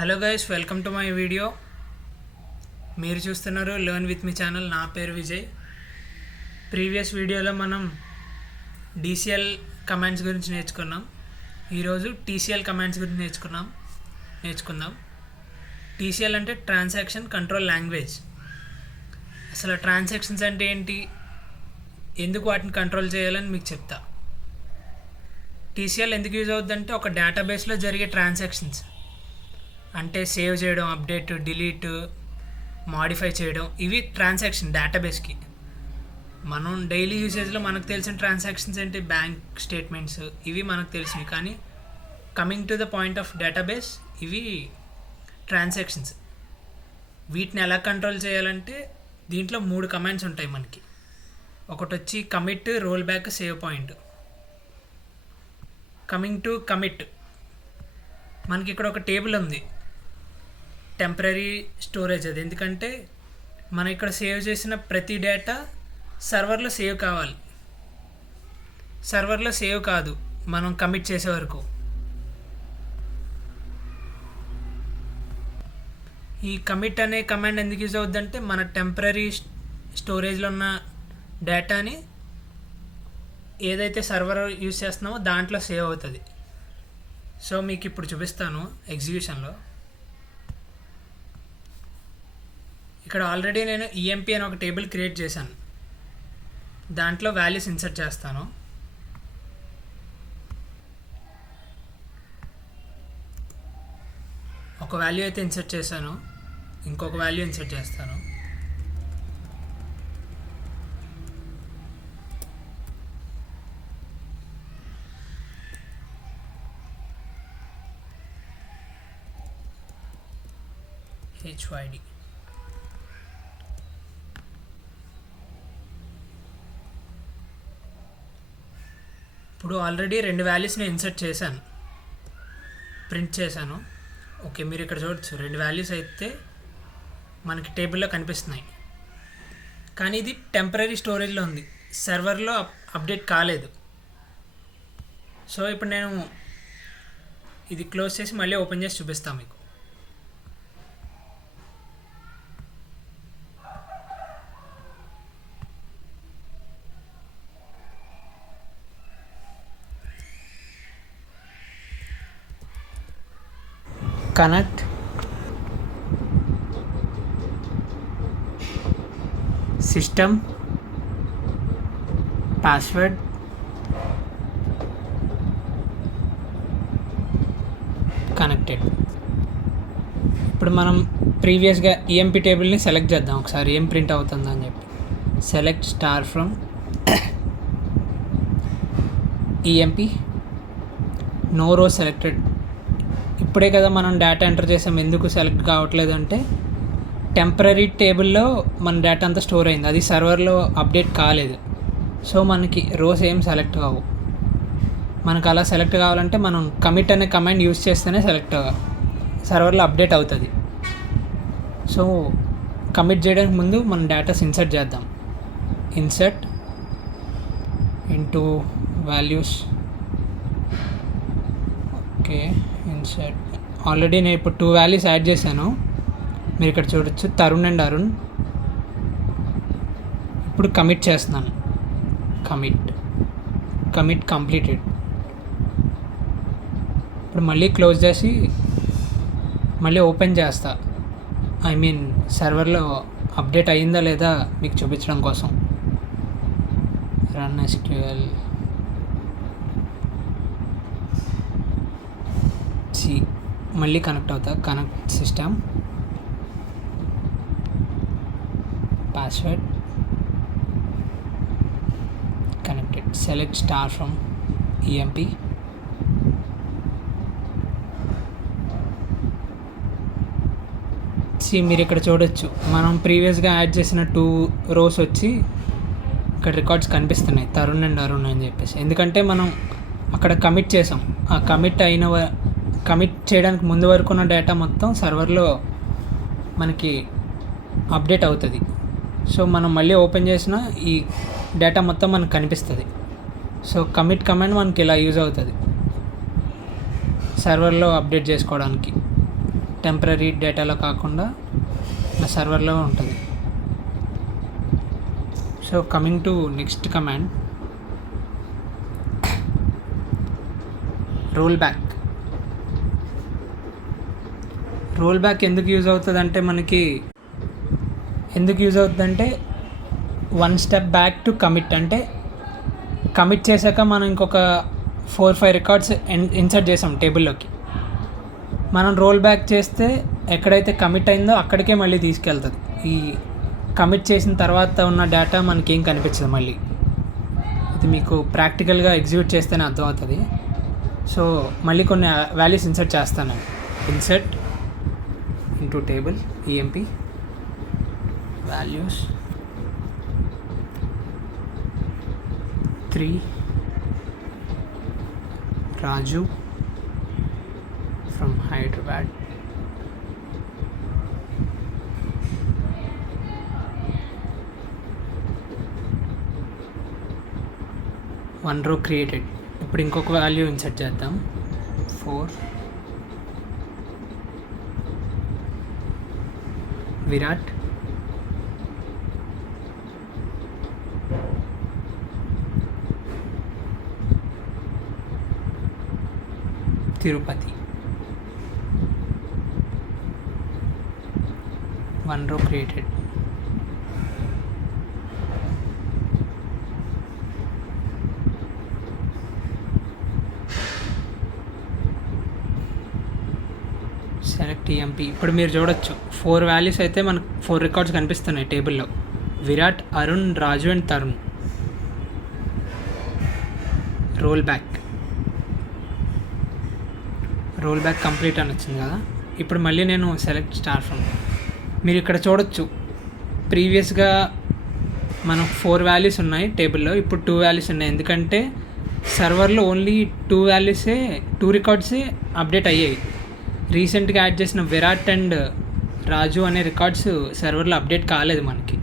Hello guys, welcome to my video. మీరు చూస్తున్నారు learn with me channel. నా పేరు విజయ్. ప్రీవియస్ వీడియోలో మనం డిసిఎల్ కమాండ్స్ గురించి నేర్చుకున్నాం. ఈరోజు టీసీఎల్ కమాండ్స్ గురించి నేర్చుకుందాం. టీసీఎల్ అంటే ట్రాన్సాక్షన్ కంట్రోల్ లాంగ్వేజ్. అసలు ట్రాన్సాక్షన్స్ అంటే ఏంటి, ఎందుకు వాటిని కంట్రోల్ చేయాలని మీకు చెప్తా. టీసీఎల్ ఎందుకు యూజ్ అవుతుందంటే ఒక డేటాబేస్లో జరిగే ట్రాన్సాక్షన్స్ అంటే సేవ్ చేయడం, అప్డేట్, డిలీట్, మాడిఫై చేయడం, ఇవి ట్రాన్సాక్షన్ డేటాబేస్కి. మనం డైలీ యూసేజ్లో మనకు తెలిసిన ట్రాన్సాక్షన్స్ ఏంటి, బ్యాంక్ స్టేట్మెంట్స్, ఇవి మనకు తెలిసినవి. కానీ coming to the point of database, ఇవి ట్రాన్సాక్షన్స్. వీటిని ఎలా కంట్రోల్ చేయాలంటే దీంట్లో 3 కమాండ్స్ ఉంటాయి మనకి. ఒకటి వచ్చి commit, roll back, save point. Coming to commit, మనకి ఇక్కడ ఒక టేబుల్ ఉంది, టెంపరీ స్టోరేజ్. అది ఎందుకంటే మనం ఇక్కడ సేవ్ చేసిన ప్రతి డేటా సర్వర్లో సేవ్ కావాలి. సర్వర్లో సేవ్ కాదు మనం కమిట్ చేసే వరకు. ఈ కమిట్ అనే కమాండ్ ఎందుకు యూజ్ అవుద్దంటే మన టెంపరీ స్టోరేజ్లో ఉన్న డేటాని ఏదైతే సర్వర్ యూజ్ చేస్తున్నామో దాంట్లో సేవ్ అవుతుంది. సో మీకు ఇప్పుడు చూపిస్తాను ఎగ్జిక్యూషన్లో. ఇక్కడ ఆల్రెడీ నేను ఈఎంపీ అని ఒక టేబుల్ క్రియేట్ చేశాను. దాంట్లో వాల్యూస్ ఇన్సర్ట్ చేస్తాను. ఒక వాల్యూ అయితే ఇన్సర్ట్ చేశాను, ఇంకొక వాల్యూ ఇన్సర్ట్ చేస్తాను. HYD. ఇప్పుడు ఆల్రెడీ 2 వాల్యూస్ని ఇన్సర్ట్ చేశాను, ప్రింట్ చేశాను. ఓకే, మీరు ఇక్కడ చూడొచ్చు 2 వాల్యూస్ అయితే మనకి టేబుల్లో కనిపిస్తున్నాయి. కానీ ఇది టెంపరీ స్టోరేజ్లో ఉంది, సర్వర్లో అప్డేట్ కాలేదు. సో ఇప్పుడు నేను ఇది క్లోజ్ చేసి మళ్ళీ ఓపెన్ చేసి చూపిస్తాను మీకు. Connect, system, password, connected. ఇప్పుడు మనం ప్రీవియస్గా ఈఎంపీ టేబుల్ని సెలెక్ట్ చేద్దాం ఒకసారి, ఏం ప్రింట్ అవుతుందని చెప్పి. Select star from EMP, no row selected. ఇప్పుడే కదా మనం డేటా ఎంటర్ చేసాం, ఎందుకు సెలెక్ట్ కావట్లేదు అంటే టెంపరీ టేబుల్లో మన డేటా అంతా స్టోర్ అయింది, అది సర్వర్లో అప్డేట్ కాలేదు. సో మనకి రోస్ ఏం సెలెక్ట్ కావు. మనకు అలా సెలెక్ట్ కావాలంటే మనం కమిట్ అనే కమాండ్ యూజ్ చేస్తేనే సర్వర్లో అప్డేట్ అవుతుంది. సో కమిట్ చేయడానికి ముందు మనం డేటాస్ ఇన్సర్ట్ చేద్దాం. Insert into values. Okay, insert. Already నేను ఇప్పుడు 2 వాల్యూస్ యాడ్ చేశాను, మీరు ఇక్కడ చూడొచ్చు, తరుణ్ అండ్ అరుణ్. ఇప్పుడు కమిట్ చేస్తున్నాను. Commit completed. ఇప్పుడు మళ్ళీ క్లోజ్ చేసి మళ్ళీ ఓపెన్ చేస్తా. ఐ మీన్ సర్వర్లో అప్డేట్ అయ్యిందా లేదా మీకు చూపించడం కోసం. Run SQL. మళ్ళీ కనెక్ట్ అవుతా. Connect system, password, connected. Select star from EMP. మీరు ఇక్కడ చూడొచ్చు, మనం ప్రీవియస్గా యాడ్ చేసిన 2 రోస్ వచ్చి ఇక్కడ రికార్డ్స్ కనిపిస్తున్నాయి, తరుణ్ అండ్ అరుణ్ అని చెప్పేసి. ఎందుకంటే మనం అక్కడ కమిట్ చేసాం. ఆ కమిట్ చేయడానికి ముందు వరకు ఉన్న డేటా మొత్తం సర్వర్లో మనకి అప్డేట్ అవుతుంది. సో మనం మళ్ళీ ఓపెన్ చేసిన ఈ డేటా మొత్తం మనకు కనిపిస్తుంది. సో కమిట్ కమాండ్ మనకి ఇలా యూజ్ అవుతుంది సర్వర్లో అప్డేట్ చేసుకోవడానికి. టెంపరీ డేటాలో కాకుండా నా సర్వర్లో ఉంటుంది. So coming to next command, roll back. Roll back ఎందుకు యూజ్ అవుతుందంటే one step back to commit. అంటే కమిట్ చేశాక మనం ఇంకొక 4-5 రికార్డ్స్ ఇన్సర్ట్ చేసాం టేబుల్లోకి, మనం రోల్ బ్యాక్ చేస్తే ఎక్కడైతే కమిట్ అయిందో అక్కడికే మళ్ళీ తీసుకెళ్తుంది. ఈ కమిట్ చేసిన తర్వాత ఉన్న డేటా మనకేం కనిపించదు మళ్ళీ. ఇది మీకు ప్రాక్టికల్గా ఎగ్జిక్యూట్ చేస్తేనే అర్థమవుతుంది. సో మళ్ళీ కొన్ని వాల్యూస్ ఇన్సర్ట్ చేస్తాను. Insert into table EMP values 3 Raju from Hyderabad. One row created. ఇప్పుడు ఇంకొక వాల్యూ ఇన్సర్ట్ చేద్దాం. 4 Virat Tirupati. 1 row created. Select EMP. ఇప్పుడు మీరు చూడొచ్చు 4 వాల్యూస్ అయితే మనకు 4 రికార్డ్స్ కనిపిస్తున్నాయి టేబుల్లో. Virat, Arun, Raju and Tarun. Roll back complete అని వచ్చింది కదా. ఇప్పుడు మళ్ళీ నేను సెలెక్ట్ స్టార్ ఫ్రమ్. మీరు ఇక్కడ చూడొచ్చు ప్రీవియస్గా మనం 4 వాల్యూస్ ఉన్నాయి టేబుల్లో, ఇప్పుడు 2 వాల్యూస్ ఉన్నాయి. ఎందుకంటే సర్వర్లో ఓన్లీ 2 రికార్డ్సే అప్డేట్ అయ్యాయి. రీసెంట్గా యాడ్ చేసిన విరాట్ అండ్ రాజు అనే రికార్డ్స్ సర్వర్లో అప్డేట్ కాలేదు మనకి.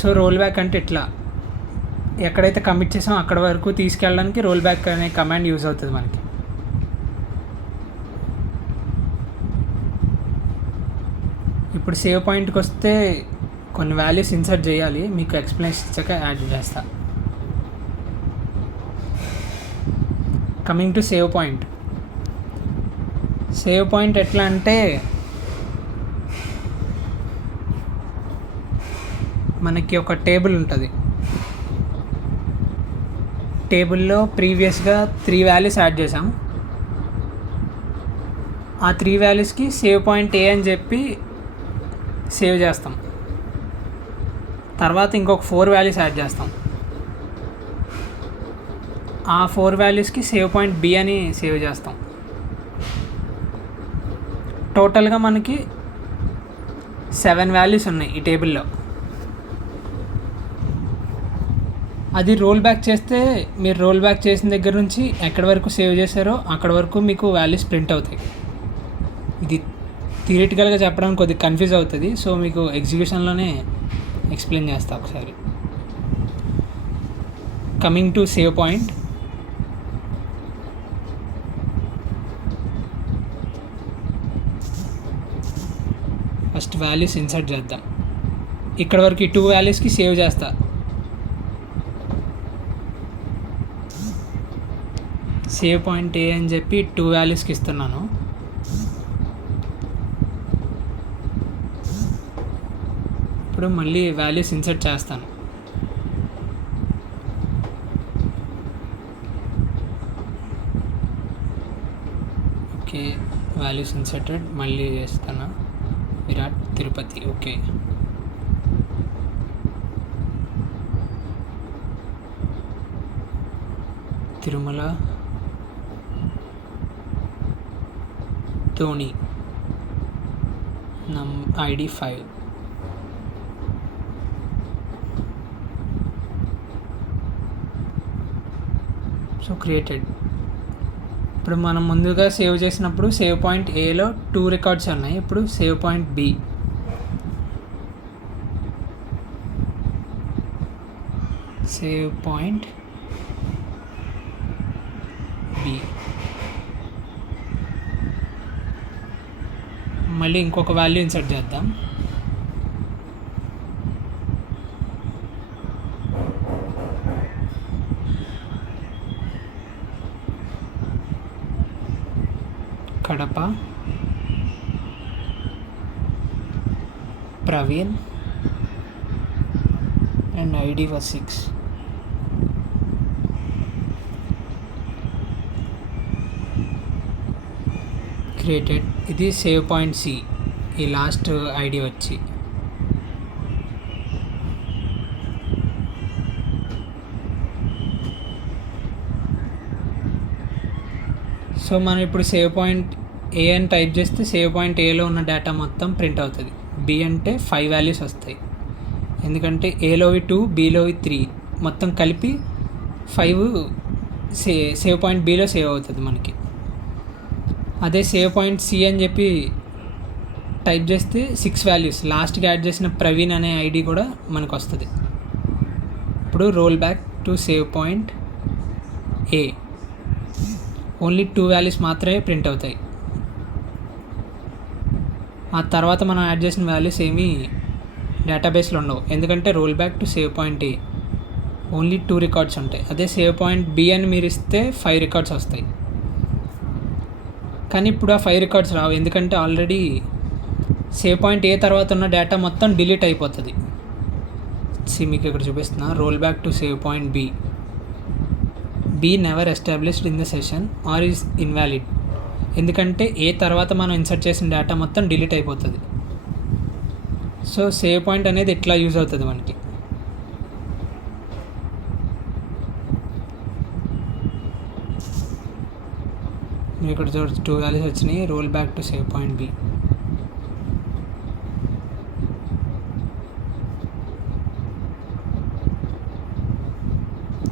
సో రోల్ బ్యాక్ అంటే ఇట్లా ఎక్కడైతే కమిట్ చేసామో అక్కడ వరకు తీసుకెళ్ళడానికి రోల్ బ్యాక్ అనే కమాండ్ యూజ్ అవుతుంది మనకి. ఇప్పుడు సేవ్ పాయింట్కి వస్తే కొన్ని వాల్యూస్ ఇన్సర్ట్ చేయాలి, మీకు ఎక్స్ప్లెనేషన్ ఇచ్చాక యాడ్ చేస్తా. కమింగ్ టు సేవ్ పాయింట్ ఎట్లా అంటే మనకి ఒక టేబుల్ ఉంటుంది. టేబుల్లో ప్రీవియస్గా 3 వాల్యూస్ యాడ్ చేసాం. ఆ 3 వాల్యూస్కి సేవ్ పాయింట్ ఏ అని చెప్పి సేవ్ చేస్తాం. తర్వాత ఇంకొక 4 వాల్యూస్ యాడ్ చేస్తాం. ఆ 4 వాల్యూస్కి సేవ్ పాయింట్ బి అని సేవ్ చేస్తాం. టోటల్గా మనకి 7 వాల్యూస్ ఉన్నాయి ఈ టేబుల్లో. అది రోల్ బ్యాక్ చేస్తే మీరు రోల్ బ్యాక్ చేసిన దగ్గర నుంచి ఎక్కడి వరకు సేవ్ చేశారో అక్కడ వరకు మీకు వాల్యూస్ ప్రింట్ అవుతాయి. ఇది థియరిటికల్గా చెప్పడానికి కొద్దిగా కన్ఫ్యూజ్ అవుతుంది. సో మీకు ఎగ్జిక్యూషన్లోనే ఎక్స్ప్లెయిన్ చేస్తా ఒకసారి. Coming to save point, first values insert చేద్దాం. ఇక్కడ వరకు ఈ 2 వాల్యూస్కి సేవ్ చేస్తా. సేవ్ పాయింట్ ఏ అని చెప్పి 2 వాల్యూస్కి ఇస్తున్నాను. ఇప్పుడు మళ్ళీ వాల్యూస్ ఇన్సర్ట్ చేస్తాను. Okay, values inserted. మళ్ళీ చేస్తాను. Virat, Tirupati. Okay, Tirumala, Dhoni, ID 5. So created. ఇప్పుడు మనం ముందుగా సేవ్ చేసినప్పుడు సేవ్ పాయింట్ ఏలో 2 రికార్డ్స్ ఉన్నాయి. ఇప్పుడు save point B. Save point B మళ్ళీ ఇంకొక వాల్యూ ఇన్సర్ట్ చేద్దాం. Kadapa Praveen and ID was 6. Created. ఇది సేవ్ పాయింట్ సి, ఈ లాస్ట్ ఐడి వచ్చి. సో మనం ఇప్పుడు సేవ్ పాయింట్ ఏ అని టైప్ చేస్తే సేవ్ పాయింట్ ఏలో ఉన్న డేటా మొత్తం ప్రింట్ అవుతుంది. బి అంటే 5 వాల్యూస్ వస్తాయి, ఎందుకంటే ఏలోవి 2, బీలోవి 3 మొత్తం కలిపి 5 సేవ్ పాయింట్ బిలో సేవ్ అవుతుంది మనకి. అదే సేవ్ పాయింట్ సి అని చెప్పి టైప్ చేస్తే 6 వాల్యూస్ లాస్ట్కి యాడ్ చేసిన ప్రవీణ్ అనే ఐడి కూడా మనకు వస్తుంది. ఇప్పుడు role back to save point A, only 2 values మాత్రమే ప్రింట్ అవుతాయి. ఆ తర్వాత మనం యాడ్ చేసిన వాల్యూస్ ఏమీ డేటాబేస్లో ఉండవు, ఎందుకంటే role back to save point A only 2 records ఉంటాయి. అదే సేవ్ పాయింట్ బి అని మీరు ఇస్తే 5 రికార్డ్స్ వస్తాయి. కానీ ఇప్పుడు ఆ 5 రికార్డ్స్ రావు, ఎందుకంటే ఆల్రెడీ సేవ్ పాయింట్ ఏ తర్వాత ఉన్న డేటా మొత్తం డిలీట్ అయిపోతుంది. మీకు ఇక్కడ చూపిస్తున్నా, role back to save point B never established in the session are is invalid, ఎందుకంటే ఏ తర్వాత మనం ఇన్సర్ట్ చేసిన డేటా మొత్తం డిలీట్ అయిపోతుంది. సో సేవ్ పాయింట్ అనేది ఇట్లా యూజ్ అవుతుంది మనకి. మీరు ఇక్కడ 2 వాల్యూస్ వచ్చినాయి. Roll back to save point B.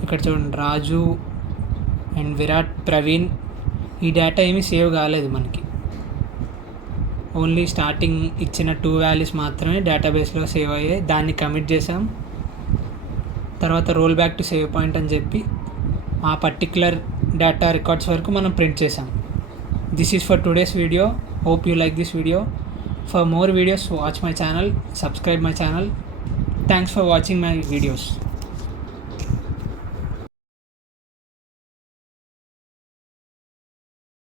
ఇక్కడ చూడండి, రాజు అండ్ విరాట్, ప్రవీణ్, ఈ డేటా ఏమీ సేవ్ కాలేదు మనకి. ఓన్లీ స్టార్టింగ్ ఇచ్చిన 2 వాల్యూస్ మాత్రమే డేటాబేస్లో సేవ్ అయ్యాయి. దాన్ని కమిట్ చేసాం. తర్వాత role back to save point అని చెప్పి ఆ పర్టిక్యులర్ డేటా రికార్డ్స్ వరకు మనం ప్రింట్ చేసాం. This is for today's video. Hope you like this video. For more videos watch my channel, subscribe my channel. Thanks for watching my videos.